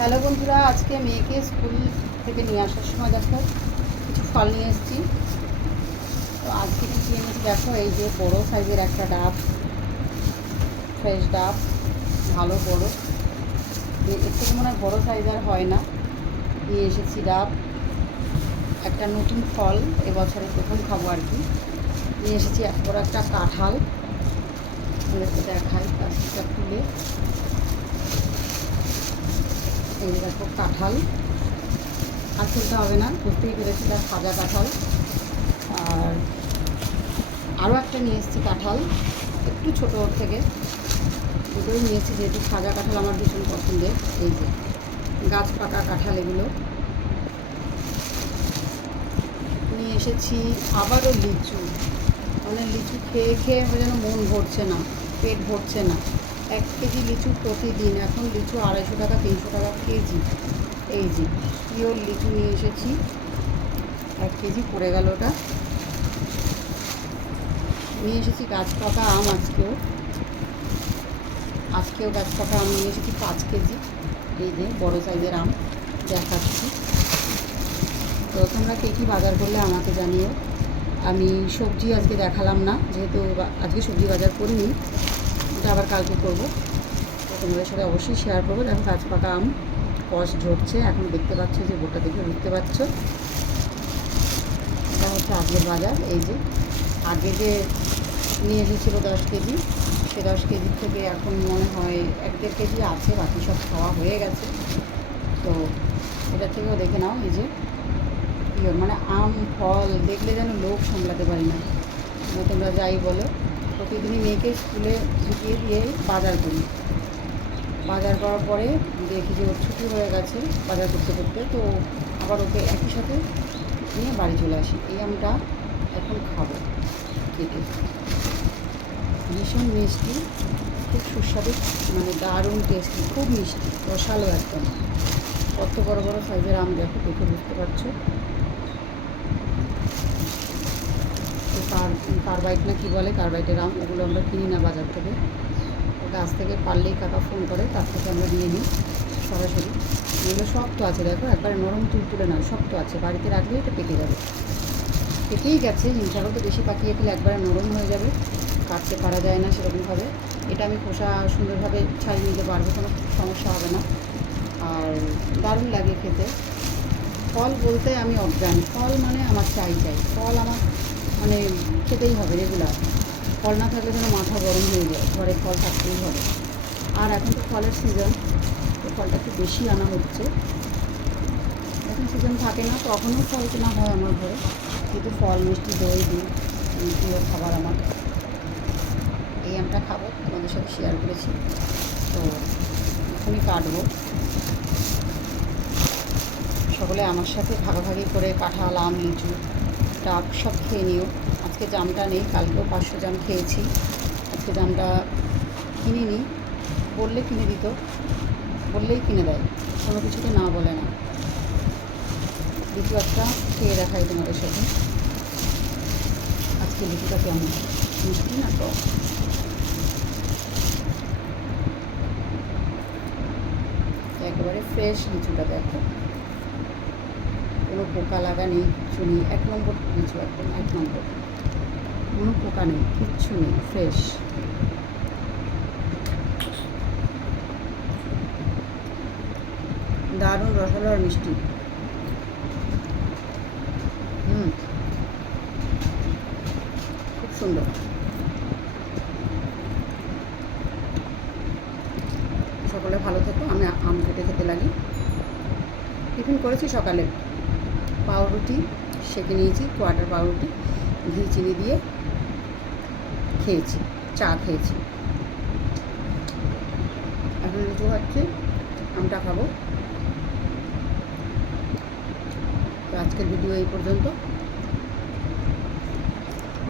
Hello বন্ধুরা, আজকে মেয়েকে স্কুল থেকে নিয়ে আসার সময় দেখো কিছু ফল নিয়ে এসেছি। তো আজকে কী এনেছি দেখো, এই যে বড়ো সাইজের একটা ডাব, ফ্রেশ ডাব, ভালো বড়, এর থেকে মনে হয় বড়ো সাইজ আর হয় না। নিয়ে এসেছি ডাব, একটা নতুন ফল, এবছরে প্রথম খাবো আর কি। নিয়ে এসেছি বড় একটা কাঁঠাল, ওদেরকে দেখাই প্লাস্টিকটা খুলে। এই দেখো কাঁঠাল, আর খুলতে হবে না, বুঝতেই পেরেছি তার খাজা কাঁঠাল। আর আরও একটা নিয়ে এসেছি কাঁঠাল, একটু ছোটো ওর থেকে। দুটোই নিয়েছি যেহেতু খাজা কাঁঠাল আমার ভীষণ পছন্দের। এই যে গাছ পাকা কাঁঠাল এগুলো নিয়ে এসেছি। আবারও লিচু, মানে লিচু খেয়ে খেয়ে যেন মন ভরছে না, পেট ভরছে না। 1 কেজি লিচু প্রতিদিন, এখন লিচু 250 টাকা 300 টাকা কেজি। এই যে পিওর লিচু নিয়ে এসেছি, 1 কেজি পড়ে গেল ওটা। নিয়ে এসেছি গাছ পাকা আম, আজকেও গাছ পাকা আম নিয়ে এসেছি 5 কেজি। এই যে বড়ো সাইজের আম দেখাচ্ছি। তো তোমরা কে কী বাজার করলে আমাকে জানিও। আমি সবজি আজকে দেখালাম না, যেহেতু আজকে সবজি বাজার করিনি, ওটা আবার কালকে করবো। তো তোমাদের সাথে অবশ্যই শেয়ার করবো। দেখো গাছ পাকা আম কষ ঝরছে, এখন দেখতে পাচ্ছ যে বোটা দেখে বুঝতে পারছো। এটা হচ্ছে আজকের বাজার। এই যে আগে যে নিয়ে এসেছিলো 10 কেজি, সে 10 কেজির থেকে এখন মনে হয় 1-1.5 কেজি আছে, বাকি সব খাওয়া হয়ে গেছে। তো এটা থেকেও দেখে নাও, এই যে পিওর, মানে আম ফল দেখলে যেন লোক সামলাতে পারি না। তোমরা যাই বলো, প্রতিদিনই মেয়েকে স্কুলে ঢুকিয়ে দিয়ে বাজার করি। বাজার করার পরে দেখি যে ওর ছুটি হয়ে গেছে বাজার করতে করতে, তো আবার ওকে একই সাথে নিয়ে বাড়ি চলে আসি। এই আমটা এখন খাবো কেটে, ভীষণ মিষ্টি, খুব সুস্বাদু, মানে দারুণ টেস্টি, খুব মিষ্টি, রসালো একদম। কত বড় বড় সাইজের আম দেখো, দেখে বুঝতে পারছো। তো কার্বাইট না কি বলে, কার্বাইটের আম, ওগুলো আমরা কিনি না বাজার থেকে, গাছ থেকে পারলেই কাকা ফোন করে, তার থেকে আমরা নিয়ে নিই সরাসরি। এগুলো শক্ত আছে দেখো, একবারে নরম তুলতুলে না, শক্ত আছে, বাড়িতে রাখলেই এটা পেকে যাবে। পেকেই গেছে, হিমসাগর তো বেশি পাকিয়ে ফেলে একবারে নরম হয়ে যাবে, কাটতে পারা যায় না সেরকমভাবে। এটা আমি খোসা সুন্দরভাবে ছাড়িয়ে নিতে পারবো, কোনো সমস্যা হবে না। আর দারুণ লাগে খেতে। ফল বলতে আমি অজ্ঞান, ফল মানে আমার চাই, ফল আমার মানে খেতেই হবে রেগুলার। ফল না থাকলে যেন মাথা গরম হয়ে যায়, ঘরে ফল থাকতেই হবে। আর এখন তো ফলের সিজন, তো ফলটা একটু বেশি আনা হচ্ছে। এখন সিজন থাকে না, তখনও ফল কেনা হয় আমার ঘরে, কিন্তু ফল মিষ্টি দই দুধ প্রিয় খাবার আমার। এই আমটা খাবো, তোমাদের সাথে শেয়ার করেছি। তো এখনই কাটবো, সকলে আমার সাথে ভাগাভাগি করে কাঁঠাল, আম, লিচু, ডাব সব খেয়ে নিও। আজকে জামটা নেই, কালকেও 500 জাম খেয়েছি, আজকে জামটা কিনিনি। বললে কিনে দিত, বললেই কিনে দেয়, কোনো কিছুতে না বলে না। লিচু একটা খেয়ে দেখাই তোমাদের সাথে। আজকে লিচুটা কেমন, মিষ্টি না টক? একেবারে ফ্রেশ লিচুটা দেখো, কোনো পোকা লাগা নেই, কিচ্ছু নেই, 1 নম্বর লিচু, একদম 1 নম্বর, কোনো পোকা নেই, কিচ্ছু নেই, ফ্রেশ। দারুণ রসালো আর মিষ্টি। খুব সুন্দর। সকলে ভালো থেকো। আমি আম কেটে খেতে লাগি। টিফিন করেছি সকালে, পাউরুটি সেঁকে নিয়েছি, কোয়াটার পাউরুটি, ঘি চিনি দিয়ে খেয়েছি, চা খেয়েছি। এখন লিচু খাচ্ছি, আমটা খাবো। তো আজকের ভিডিও এই পর্যন্ত।